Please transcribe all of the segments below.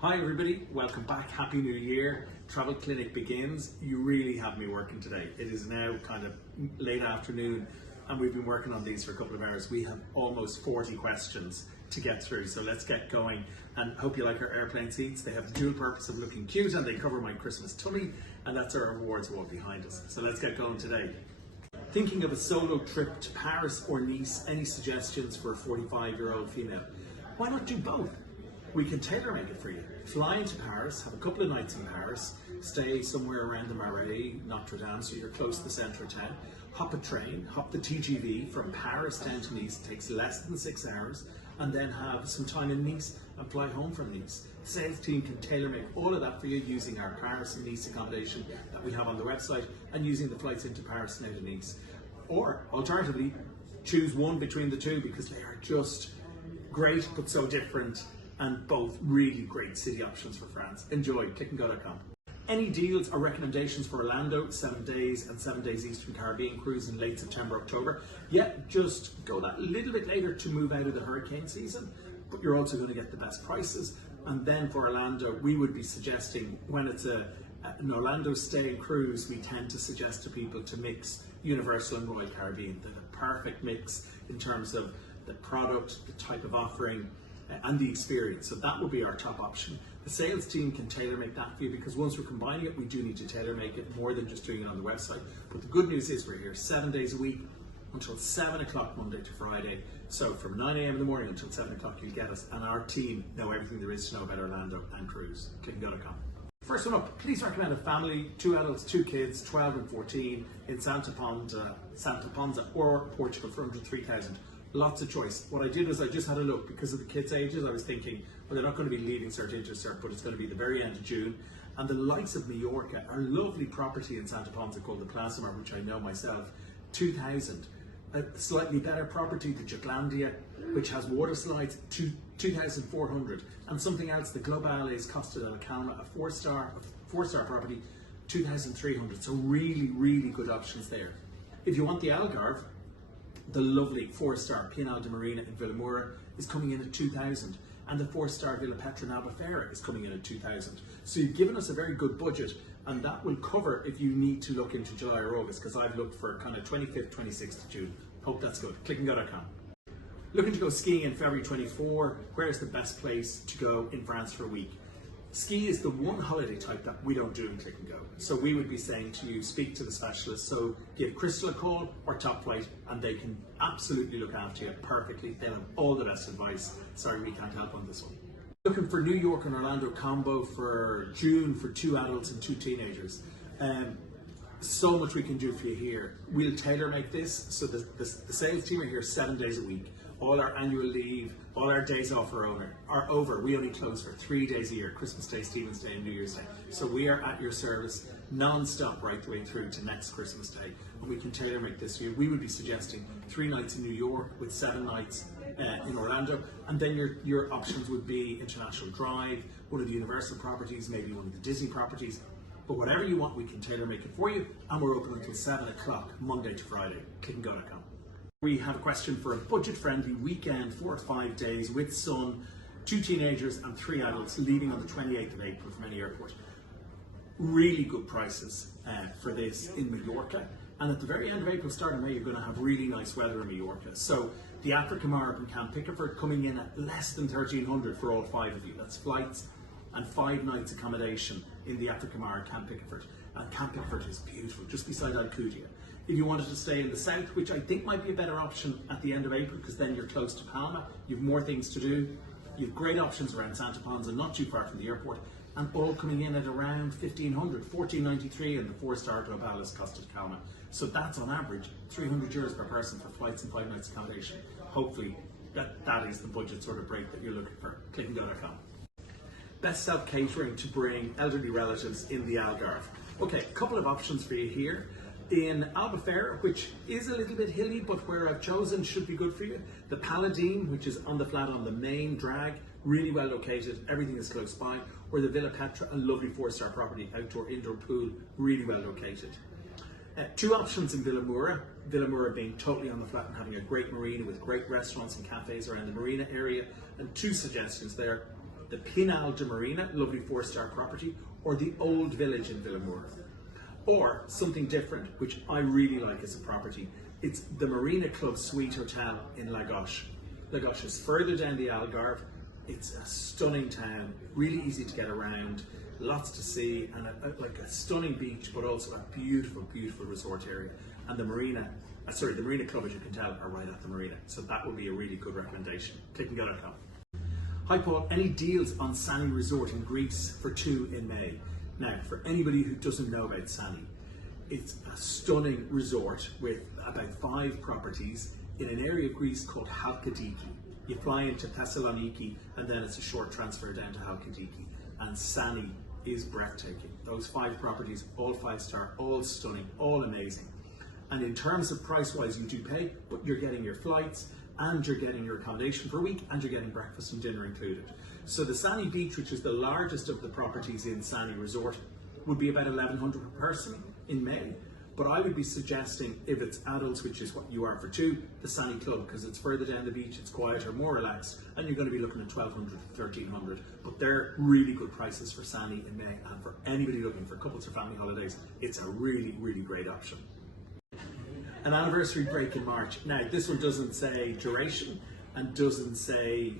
Hi everybody, welcome back, Happy New Year. Travel Clinic begins. You really have me working today. It is now kind of late afternoon and we've been working on these for a couple of hours. We have almost 40 questions to get through, so let's get going. And hope you like our airplane seats. They have the dual purpose of looking cute and they cover my Christmas tummy, and that's our awards wall behind us. So let's get going today. Thinking of a solo trip to Paris or Nice, any suggestions for a 45-year-old female? Why not do both? We can tailor make it for you. Fly into Paris, have a couple of nights in Paris, stay somewhere around the Marais, Notre Dame, so you're close to the centre of town. Hop a train, hop the TGV from Paris down to Nice, takes less than 6 hours, and then have some time in Nice and fly home from Nice. The sales team can tailor make all of that for you using our Paris and Nice accommodation that we have on the website and using the flights into Paris and out of Nice. Or alternatively, choose one between the two because they are just great but so different, and both really great city options for France. Enjoy, Click&Go.com. Any deals or recommendations for Orlando, 7 days and 7 days Eastern Caribbean cruise in late September, October? Yeah, just go that little bit later to move out of the hurricane season, but you're also going to get the best prices. And then for Orlando, we would be suggesting, when it's an Orlando stay and cruise, we tend to suggest to people to mix Universal and Royal Caribbean. They're the perfect mix in terms of the product, the type of offering, and the experience. So that would be our top option. The sales team can tailor make that for you because once we're combining it, we do need to tailor make it more than just doing it on the website. But the good news is we're here 7 days a week until 7 o'clock Monday to Friday. So from 9 a.m. in the morning until 7 o'clock you'll get us, and our team know everything there is to know about Orlando and cruise. Click&Go.com. First one up, please recommend a family, 2 adults, 2 kids, 12 and 14 in Santa Ponza or Portugal for under 3,000. Lots of choice. What I did was I just had a look because of the kids' ages. I was thinking, well, they're not going to be leaving cert into cert, but it's going to be the very end of June. And the likes of Mallorca, our lovely property in Santa Ponza called the Plasmar, which I know myself, 2,000. A slightly better property, the Jutlandia, which has water slides, 2,400. And something else, the Globales Costa della Calma, a four-star property, 2,300. So really, really good options there. If you want the Algarve, the lovely 4-star Pinal de Marina in Villamoura is coming in at 2,000, and the 4-star Villa Petra in Albufeira is coming in at 2,000. So you've given us a very good budget, and that will cover if you need to look into July or August, because I've looked for kind of 25th, 26th of June. Hope that's good. Click&Go.com. Looking to go skiing in February 24, where is the best place to go in France for a week? Ski is the one holiday type that we don't do in Click&Go. So we would be saying to you, speak to the specialist. So give Crystal a call or Top Flight and they can absolutely look after you perfectly. They'll have all the best advice. Sorry, we can't help on this one. Looking for New York and Orlando combo for June for 2 adults and 2 teenagers. So much we can do for you here. We'll tailor make this. So the sales team are here 7 days a week. All our annual leave, all our days off are over. We only close for 3 days a year, Christmas Day, Stephen's Day, and New Year's Day. So we are at your service non-stop right the way through to next Christmas Day. And we can tailor make this for you. We would be suggesting 3 nights in New York with 7 nights in Orlando. And then your options would be International Drive, one of the Universal properties, maybe one of the Disney properties. But whatever you want, we can tailor make it for you. And we're open until 7 o'clock, Monday to Friday. Click&Go.com. We have a question for a budget-friendly weekend, 4 or 5 days with son, 2 teenagers and 3 adults leaving on the 28th of April from any airport. Really good prices for this in Mallorca. And at the very end of April, start of May, you're going to have really nice weather in Mallorca. So the Africa Mara and Camp Pickford coming in at less than 1,300 for all 5 of you. That's flights and 5 nights accommodation in the Africa Mara Camp Pickford. And Camp Pickford is beautiful, just beside Alcudia. If you wanted to stay in the south, which I think might be a better option at the end of April, because then you're close to Palma, you have more things to do. You have great options around Santa Ponza, not too far from the airport, and all coming in at around 1,500, 1,493 in the 4-star Globales Costa de Calma. So that's on average €300 per person for flights and 5 nights accommodation. Hopefully that is the budget sort of break that you're looking for. Click&Go.com. Best self-catering to bring elderly relatives in the Algarve. Okay, a couple of options for you here. In Albufeira, which is a little bit hilly, but where I've chosen should be good for you. The Paladine, which is on the flat on the main drag, really well located, everything is close by. Or the Villa Petra, a lovely 4-star property, outdoor, indoor pool, really well located. 2 options in Villamoura. Villamoura being totally on the flat and having a great marina with great restaurants and cafes around the marina area. And 2 suggestions there. the Pinal de Marina, lovely 4-star property, or the Old Village in Villamore. Or something different, which I really like as a property, it's the Marina Club Suite Hotel in Lagos. Lagos is further down the Algarve. It's a stunning town, really easy to get around, lots to see, and like a stunning beach, but also a beautiful, beautiful resort area. And the Marina Club, as you can tell, are right at the marina. So that would be a really good recommendation. Click&Go.com. Hi Paul, any deals on Sani Resort in Greece for 2 in May? Now, for anybody who doesn't know about Sani, it's a stunning resort with about 5 properties in an area of Greece called Halkidiki. You fly into Thessaloniki and then it's a short transfer down to Halkidiki. And Sani is breathtaking. Those 5 properties, all 5-star, all stunning, all amazing. And in terms of price-wise, you do pay, but you're getting your flights and you're getting your accommodation for a week and you're getting breakfast and dinner included. So the Sani Beach, which is the largest of the properties in Sani Resort, would be about 1,100 per person in May. But I would be suggesting, if it's adults, which is what you are for 2, the Sani Club, because it's further down the beach, it's quieter, more relaxed, and you're going to be looking at 1,200 to 1,300. But they're really good prices for Sani in May, and for anybody looking for couples or family holidays, it's a really, really great option. An anniversary break in March. Now, this one doesn't say duration and doesn't say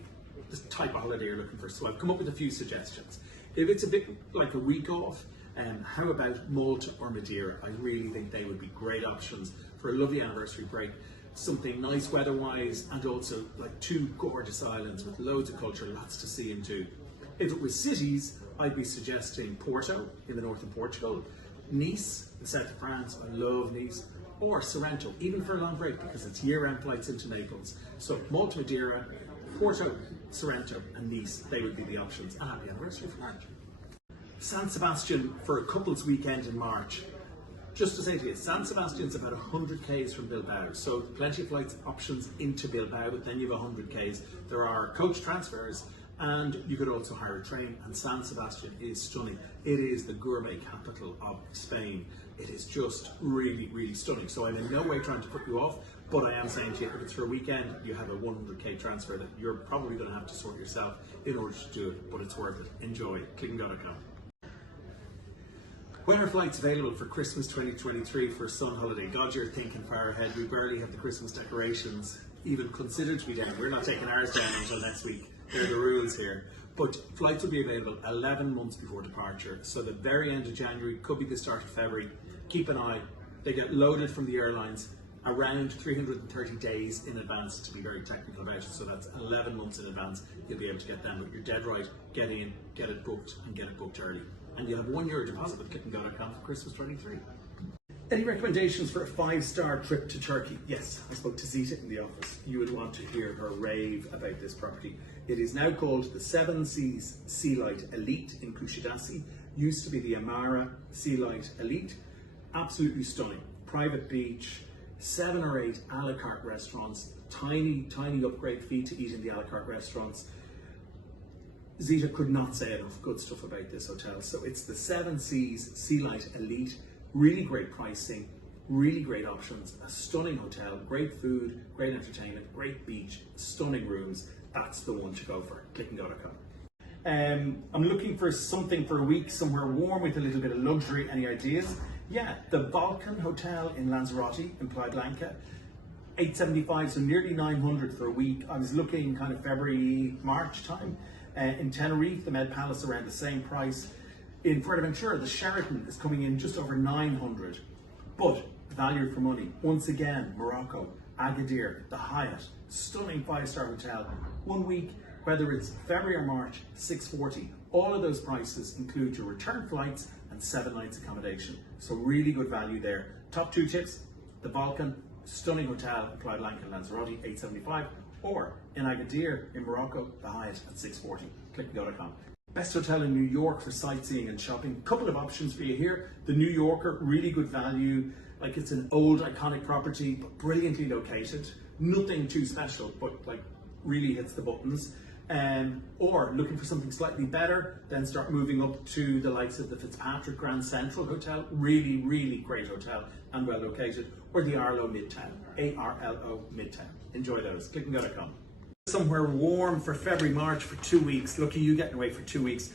the type of holiday you're looking for, so I've come up with a few suggestions. If it's a bit like a week off, how about Malta or Madeira? I really think they would be great options for a lovely anniversary break. Something nice weather-wise, and also like 2 gorgeous islands with loads of culture, lots to see and do. If it was cities, I'd be suggesting Porto in the north of Portugal, Nice in the south of France, I love Nice, or Sorrento, even for a long break, because it's year-round flights into Naples. So Malta, Madeira, Porto, Sorrento, and Nice, they would be the options. And happy anniversary for March. San Sebastian for a couple's weekend in March. Just to say to you, San Sebastian's about 100 k's from Bilbao, so plenty of flights options into Bilbao, but then you have 100 k's. There are coach transfers, and you could also hire a train, and San Sebastian is stunning. It is the gourmet capital of Spain. It is just really, really stunning. So I'm in no way trying to put you off, but I am saying to you, if it's for a weekend, you have a 100k transfer that you're probably going to have to sort yourself in order to do it, but it's worth it. Enjoy. Click&Go.com. When are flights available for Christmas 2023 for a sun holiday? God, you're thinking far ahead. We barely have the Christmas decorations even considered to be down. We're not taking ours down until next week. They're the rules here. But flights will be available 11 months before departure. So the very end of January, could be the start of February. Keep an eye. They get loaded from the airlines around 330 days in advance, to be very technical about it. So that's 11 months in advance. You'll be able to get them, but you're dead right. Get in, get it booked, and get it booked early. And you'll have €1 deposit with Click&Go.com for Christmas 23. Any recommendations for a 5-star trip to Turkey? Yes, I spoke to Zita in the office. You would want to hear her rave about this property. It is now called the 7 Seas Sea Light Elite in Kushadasi. Used to be the Amara Sea Light Elite. Absolutely stunning. Private beach, 7 or 8 a la carte restaurants, tiny upgrade fee to eat in the a la carte restaurants. Zita could not say enough good stuff about this hotel. So it's the 7 Seas Sea Light Elite. Really great pricing, really great options, a stunning hotel, great food, great entertainment, great beach, stunning rooms. That's the one to go for. Click&Go.com. I'm looking for something for a week, somewhere warm with a little bit of luxury. Any ideas? Yeah, the Vulcan Hotel in Lanzarote in Playa Blanca. $875, so nearly 900 for a week. I was looking kind of February, March time. In Tenerife, the Med Palace around the same price. In Fuerteventura, the Sheraton is coming in just over 900, but value for money. Once again, Morocco, Agadir, the Hyatt, stunning 5-star hotel. 1 week, whether it's February or March, 640. All of those prices include your return flights and 7 nights accommodation. So really good value there. Top 2 tips, the Vulcan, stunning hotel in Playa Blanca, Lanzarote, $875, or in Agadir in Morocco, the Hyatt at $640. Click&Go.com. Best hotel in New York for sightseeing and shopping. Couple of options for you here. The New Yorker, really good value. Like, it's an old iconic property, but brilliantly located. Nothing too special, but like really hits the buttons. Or looking for something slightly better, then start moving up to the likes of the Fitzpatrick Grand Central Hotel. Really, really great hotel and well located. Or the Arlo Midtown, ARLO Midtown. Enjoy those. Click&Go.com. Somewhere warm for February, March for 2 weeks. Lucky you getting away for 2 weeks.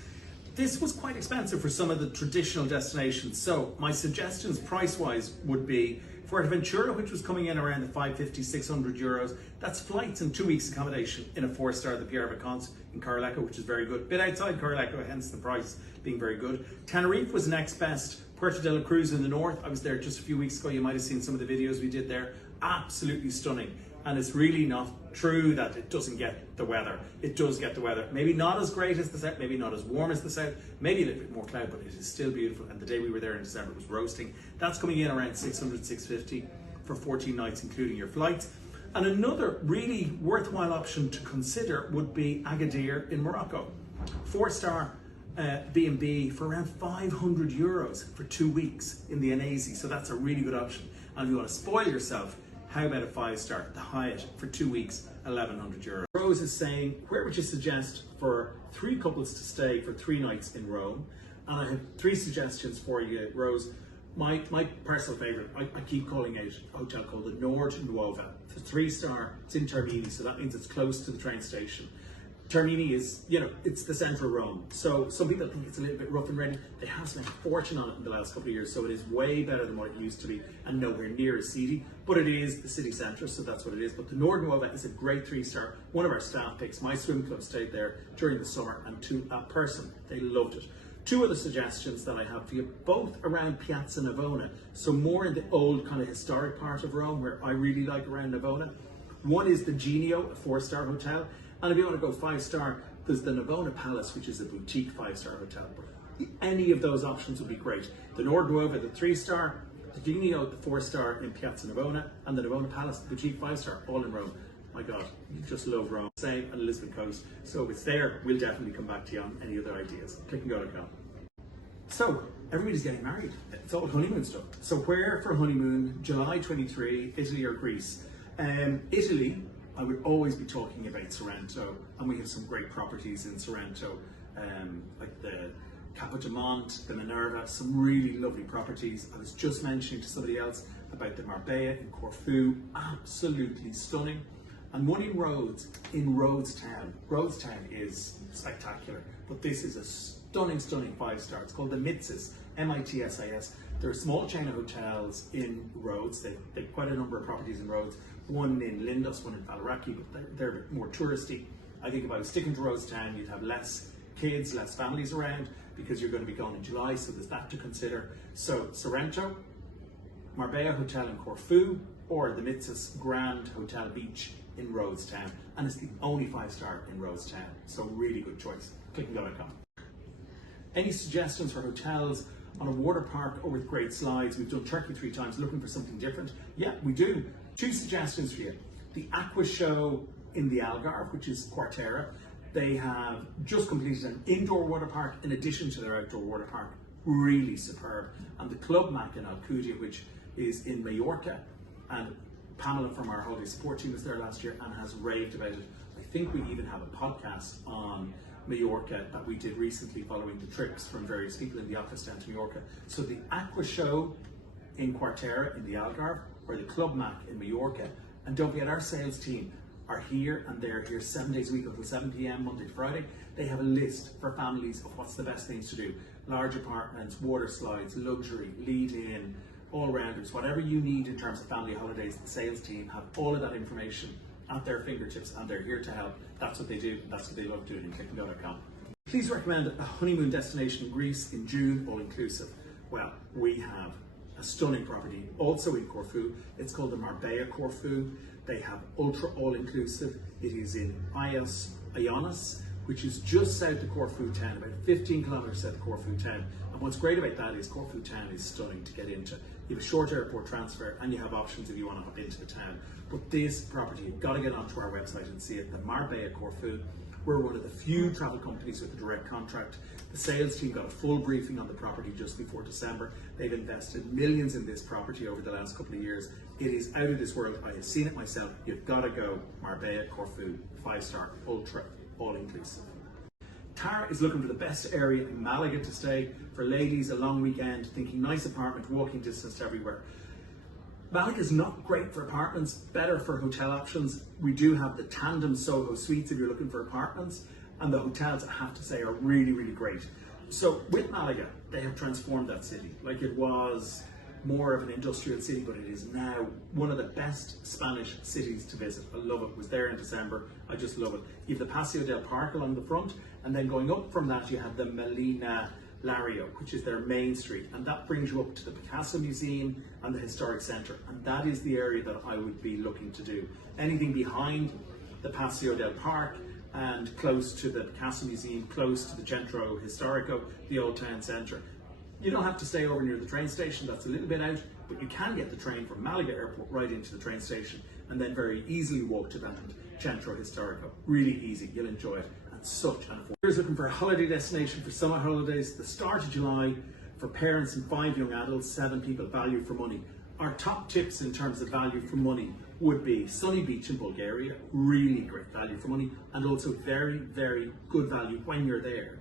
This was quite expensive for some of the traditional destinations. So my suggestions price-wise would be Fuerteventura, which was coming in around the 550, 600 euros. That's flights and 2 weeks accommodation in a 4-star, the Pierre Vacances in Coralejo, which is very good. Bit outside Coralejo, hence the price being very good. Tenerife was next best. Puerto de la Cruz in the north. I was there just a few weeks ago. You might have seen some of the videos we did there. Absolutely stunning. And it's really not true that it doesn't get the weather. It does get the weather. Maybe not as great as the south, maybe not as warm as the south, maybe a little bit more cloud, but it is still beautiful. And the day we were there in December, it was roasting. That's coming in around 600, 650 for 14 nights, including your flights. And another really worthwhile option to consider would be Agadir in Morocco. 4-star B&B for around 500 euros for 2 weeks in the Anazi. So that's a really good option. And if you want to spoil yourself, how about a 5-star, the Hyatt, for 2 weeks, 1,100 euros. Rose is saying, where would you suggest for 3 couples to stay for 3 nights in Rome? And I have 3 suggestions for you, Rose. My personal favourite, I keep calling out a hotel called the Nord Nuova. It's a 3-star, it's in Termini, so that means it's close to the train station. Termini is, you know, it's the centre of Rome. So some people think it's a little bit rough and ready. They have spent a fortune on it in the last couple of years, so it is way better than what it used to be and nowhere near as seedy. But it is the city centre, so that's what it is. But the Nord Nuova is a great 3-star. One of our staff picks. My swim club stayed there during the summer, and to a person, they loved it. 2 other suggestions that I have for you, both around Piazza Navona. So more in the old kind of historic part of Rome, where I really like around Navona. One is the Genio, a 4-star hotel. And if you want to go 5-star, there's the Navona Palace, which is a boutique 5-star hotel. Any of those options would be great. The Nord Nuova, the 3-star, the Genio, the 4-star in Piazza Navona, and the Navona Palace, the boutique 5-star, all in Rome. My God, you just love Rome. Same on the Lisbon coast. So if it's there, we'll definitely come back to you on any other ideas. Click&Go.com. So everybody's getting married. It's all honeymoon stuff. So where for honeymoon? July 23, Italy or Greece? Italy, I would always be talking about Sorrento, and we have some great properties in Sorrento, like the Capodimonte, the Minerva, some really lovely properties. I was just mentioning to somebody else about the Marbella in Corfu, absolutely stunning. And one in Rhodes Town. Rhodes Town is spectacular, but this is a stunning 5-star. It's called the Mitsis, M-I-T-S-I-S. They're a small chain of hotels in Rhodes. They've quite a number of properties in Rhodes. One in Lindos, one in Faliraki, but they're a bit more touristy. I think if I was sticking to Rhodes Town, you'd have less kids, less families around, because you're going to be going in July, so there's that to consider. So Sorrento, Marbella Hotel in Corfu, or the Mitsis Grand Hotel Beach in Rhodes Town. And it's the only 5-star in Rhodes Town, so really good choice. Click&Go.com. Any suggestions for hotels on a water park or with great slides? We've done Turkey 3 times, looking for something different. Yeah, we do. 2 suggestions for you. The Aqua Show in the Algarve, which is Quartera. They have just completed an indoor water park in addition to their outdoor water park. Really superb. And the Club Mac in Alcudia, which is in Mallorca. And Pamela from our holiday support team was there last year and has raved about it. I think we even have a podcast on Mallorca that we did recently following the trips from various people in the office down to Mallorca. So the Aqua Show in Quartera in the Algarve, or the Club Mac in Mallorca. And don't forget, our sales team are here, and they're here 7 days a week until 7 p.m. Monday to Friday. They have a list for families of what's the best things to do. Large apartments, water slides, luxury, lead-in, all-rounders, whatever you need in terms of family holidays, the sales team have all of that information at their fingertips, and they're here to help. That's what they do, that's what they love doing in Click&Go.com. Please recommend a honeymoon destination in Greece in June, all-inclusive. Well, we have a stunning property also in Corfu. It's called the Marbella Corfu. They have ultra all-inclusive. It is in Ionis, which is just south of Corfu town, about 15 kilometers south of Corfu town. And what's great about that is Corfu town is stunning to get into. You have a short airport transfer, and you have options if you want to hop into the town. But this property, you've got to get onto our website and see it, the Marbella Corfu. We're one of the few travel companies with a direct contract. The sales team got a full briefing on the property just before December. They've invested millions in this property over the last couple of years. It is out of this world. I have seen it myself. You've got to go. Marbella Corfu, 5-star, ultra, all-inclusive. Tara is looking for the best area in Malaga to stay. For ladies, a long weekend, thinking nice apartment, walking distance to everywhere. Malaga is not great for apartments, better for hotel options. We do have the tandem Soho suites if you're looking for apartments, and the hotels, I have to say, are really, really great. So with Malaga, they have transformed that city. Like, it was more of an industrial city, but it is now one of the best Spanish cities to visit. I love it. Was there in December. I just love it. You have the Paseo del Parque along the front, and then going up from that, you have the Molina Lario, which is their main street, and that brings you up to the Picasso Museum and the Historic Centre, and that is the area that I would be looking to do. Anything behind the Paseo del Parque and close to the Picasso Museum, close to the Centro Historico, the Old Town Centre. You don't have to stay over near the train station, that's a little bit out, but you can get the train from Malaga Airport right into the train station and then very easily walk to that Centro Historico. Really easy, you'll enjoy it. And such an affordable. Here's looking for a holiday destination for summer holidays, the start of July, for parents and 5 young adults, 7 people, value for money. Our top tips in terms of value for money would be Sunny Beach in Bulgaria, really great value for money, and also very, very good value when you're there.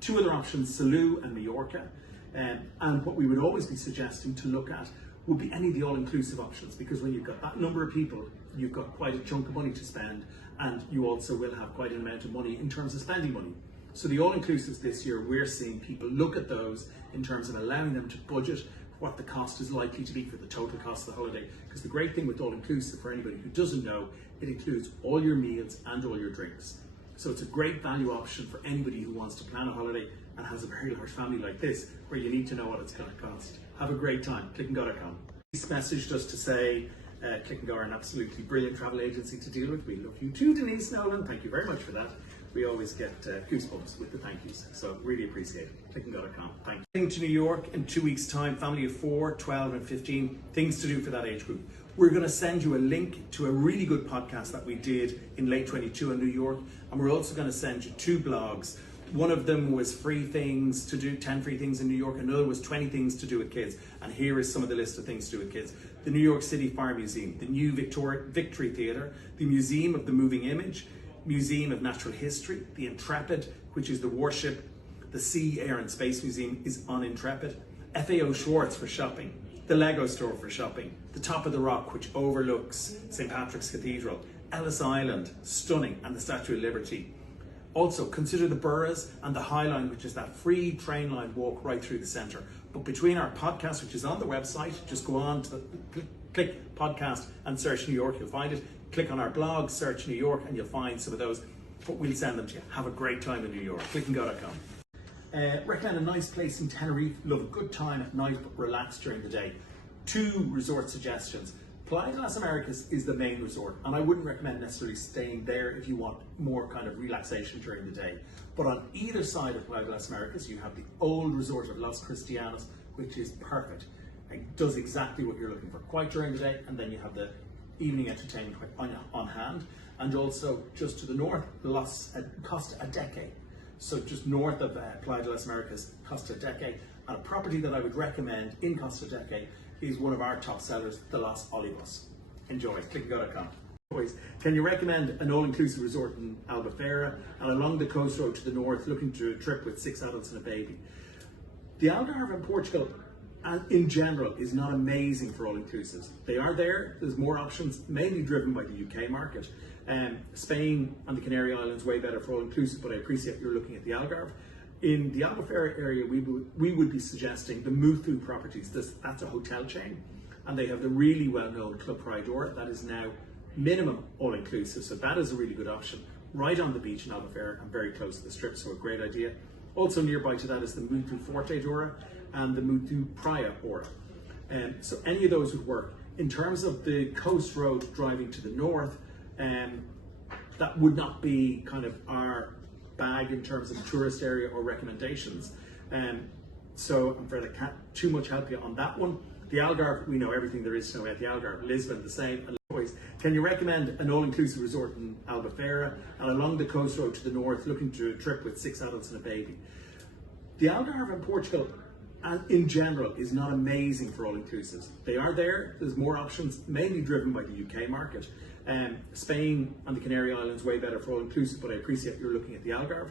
2 other options, Salou and Mallorca. And what we would always be suggesting to look at would be any of the all-inclusive options, because when you've got that number of people, you've got quite a chunk of money to spend, and you also will have quite an amount of money in terms of spending money. So the all-inclusives this year, we're seeing people look at those in terms of allowing them to budget what the cost is likely to be for the total cost of the holiday. Because the great thing with all-inclusive, for anybody who doesn't know, it includes all your meals and all your drinks. So it's a great value option for anybody who wants to plan a holiday and has a very large family like this, where you need to know what it's going to cost. Have a great time. Click&Go.com. He's messaged us to say Click&Go are an absolutely brilliant travel agency to deal with. We love you too, Denise Nolan. Thank you very much for that. We always get goosebumps with the thank yous, so really appreciate it. Click&Go.com. Thank you. Heading to New York in 2 weeks' time, family of 4, 12 and 15, things to do for that age group. We're going to send you a link to a really good podcast that we did in late 22 in New York, and we're also going to send you 2 blogs. One of them was free things to do, 10 free things in New York. Another was 20 things to do with kids. And here is some of the list of things to do with kids. The New York City Fire Museum, the new Victory Theatre, the Museum of the Moving Image, Museum of Natural History, the Intrepid, which is the warship. The Sea, Air and Space Museum is on Intrepid. FAO Schwartz for shopping. The Lego store for shopping. The Top of the Rock, which overlooks St. Patrick's Cathedral. Ellis Island, stunning, and the Statue of Liberty. Also, consider the boroughs and the High Line, which is that free train line walk right through the centre. But between our podcast, which is on the website, just go on to click podcast and search New York, you'll find it. Click on our blog, search New York, and you'll find some of those. But we'll send them to you. Have a great time in New York. Click&Go.com. Recommend a nice place in Tenerife. Love a good time at night, but relax during the day. 2 resort suggestions. Playa de las Americas is the main resort, and I wouldn't recommend necessarily staying there if you want more kind of relaxation during the day. But on either side of Playa de las Americas, you have the old resort of Los Cristianos, which is perfect. It does exactly what you're looking for, quite during the day, and then you have the evening entertainment on hand. And also just to the north, Costa Adeje. So just north of Playa de las Americas, Costa Adeje. And a property that I would recommend in Costa Adeje is one of our top sellers, the Los Olivos. Enjoy. Click&Go.com. Can you recommend an all-inclusive resort in Albufeira and along the coast road to the north, looking to a trip with 6 adults and a baby? The Algarve in Portugal, in general, is not amazing for all-inclusives. They are there. There's more options, mainly driven by the UK market. Spain and the Canary Islands way better for all-inclusive, but I appreciate you're looking at the Algarve. In the Albufeira area, we would be suggesting the Muthu properties. That's a hotel chain, and they have the really well-known Club Priador that is now minimum all-inclusive, so that is a really good option. Right on the beach in Albufeira and very close to the strip, so a great idea. Also nearby to that is the Muthu Forte Dora and the Muthu Praia Ora. So any of those would work. In terms of the coast road driving to the north, that would not be kind of our bag in terms of tourist area or recommendations. So I'm afraid I can't too much help you on that one. The Algarve, we know everything there is to know about the Algarve. Lisbon, the same. And always, can you recommend an all-inclusive resort in Albufeira and along the coast road to the north, looking to a trip with 6 adults and a baby? The Algarve in Portugal, in general, is not amazing for all-inclusives. They are there. There's more options, mainly driven by the UK market. Spain and the Canary Islands way better for all-inclusive, but I appreciate you're looking at the Algarve.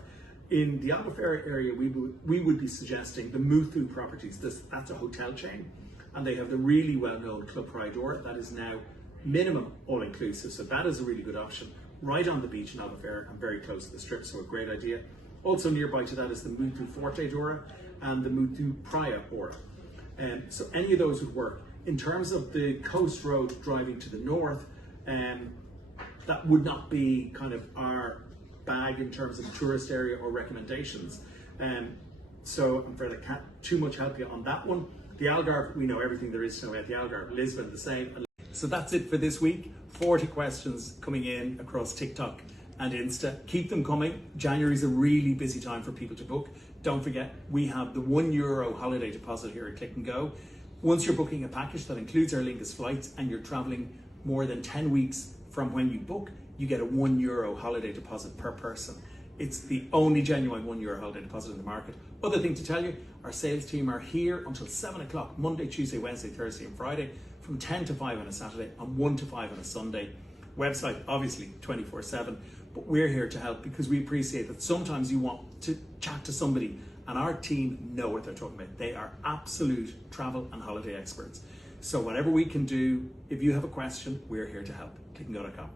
In the Albufeira area, we would be suggesting the Muthu properties. That's a hotel chain, and they have the really well-known Club Priador that is now minimum all-inclusive, so that is a really good option. Right on the beach in Albufeira and very close to the strip, so a great idea. Also nearby to that is the Mutu Forte Dora and the Mutu Praia Ora. So any of those would work. In terms of the coast road driving to the north, that would not be kind of our bag in terms of tourist area or recommendations. So I'm afraid I can't too much help you on that one. The Algarve, we know everything there is to know about the Algarve. Lisbon, the same. So that's it for this week. 40 questions coming in across TikTok and Insta. Keep them coming. January is a really busy time for people to book. Don't forget, we have the €1 holiday deposit here at Click&Go. Once you're booking a package that includes Aer Lingus flights and you're traveling more than 10 weeks from when you book, you get a €1 holiday deposit per person. It's the only genuine €1 holiday deposit in the market. Other thing to tell you, our sales team are here until 7 o'clock, Monday, Tuesday, Wednesday, Thursday and Friday, from 10 to 5 on a Saturday and 1 to 5 on a Sunday. Website, obviously 24/7, but we're here to help because we appreciate that sometimes you want to chat to somebody and our team know what they're talking about. They are absolute travel and holiday experts. So whatever we can do, if you have a question, we're here to help. Click&Go.com.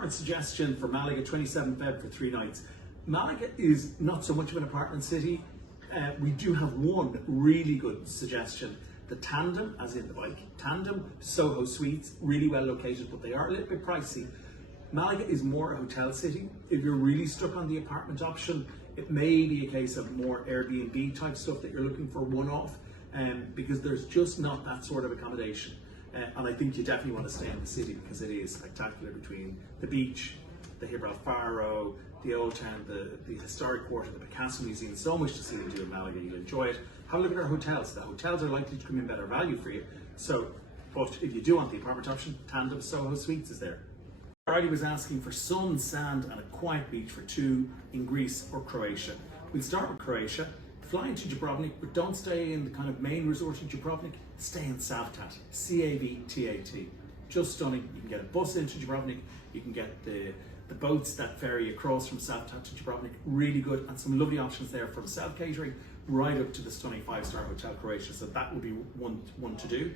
Our suggestion for Malaga, 27 Feb for 3 nights. Malaga is not so much of an apartment city. We do have one really good suggestion. The Tandem, as in the bike, Tandem Soho Suites, really well located, but they are a little bit pricey. Malaga is more a hotel city. If you're really stuck on the apartment option, it may be a case of more Airbnb type stuff that you're looking for one-off, because there's just not that sort of accommodation. And I think you definitely want to stay in the city because it is spectacular between the beach, the Gibralfaro, the old town, the historic quarter, the Picasso Museum, so much to see and do in Malaga. You'll enjoy it. Have a look at our hotels. The hotels are likely to come in better value for you. So, but if you do want the apartment option, Tandem Soho Suites is there. Friday was asking for sun, sand and a quiet beach for 2 in Greece or Croatia. We'll start with Croatia. Fly into Dubrovnik, but don't stay in the kind of main resort in Dubrovnik. Stay in Savtat, C-A-V-T-A-T. Just stunning. You can get a bus into Dubrovnik. You can get the boats that ferry across from Savtat to Dubrovnik. Really good, and some lovely options there from self-catering right up to the stunning 5-star Hotel Croatia. So that would be one to do.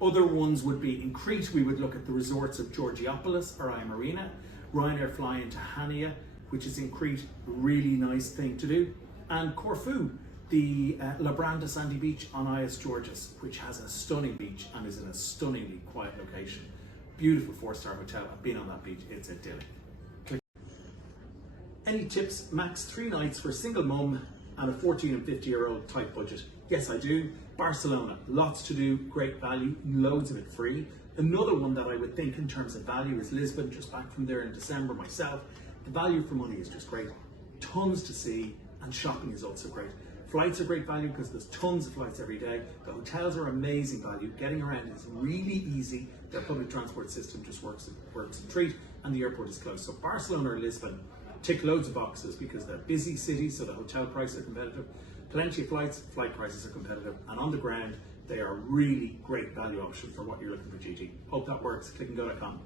Other ones would be in Crete. We would look at the resorts of Georgiopolis or Iia Marina. Ryanair fly into Hania, which is in Crete. Really nice thing to do. And Corfu, the Labranda Sandy Beach on Ias Georgios, which has a stunning beach and is in a stunningly quiet location. Beautiful 4-star hotel. I've been on that beach. It's idyllic. Any tips? Max 3 nights for a single mum and a 14 and 50-year-old type budget. Yes, I do. Barcelona, lots to do, great value, loads of it free. Another one that I would think in terms of value is Lisbon, just back from there in December myself. The value for money is just great. Tons to see, and shopping is also great. Flights are great value because there's tons of flights every day. The hotels are amazing value. Getting around is really easy. Their public transport system just works a treat, and the airport is close. So Barcelona or Lisbon tick loads of boxes because they're busy cities, so the hotel prices are competitive. Plenty of flights, flight prices are competitive, and on the ground, they are a really great value option for what you're looking for, GT. Hope that works. Click&Go.com.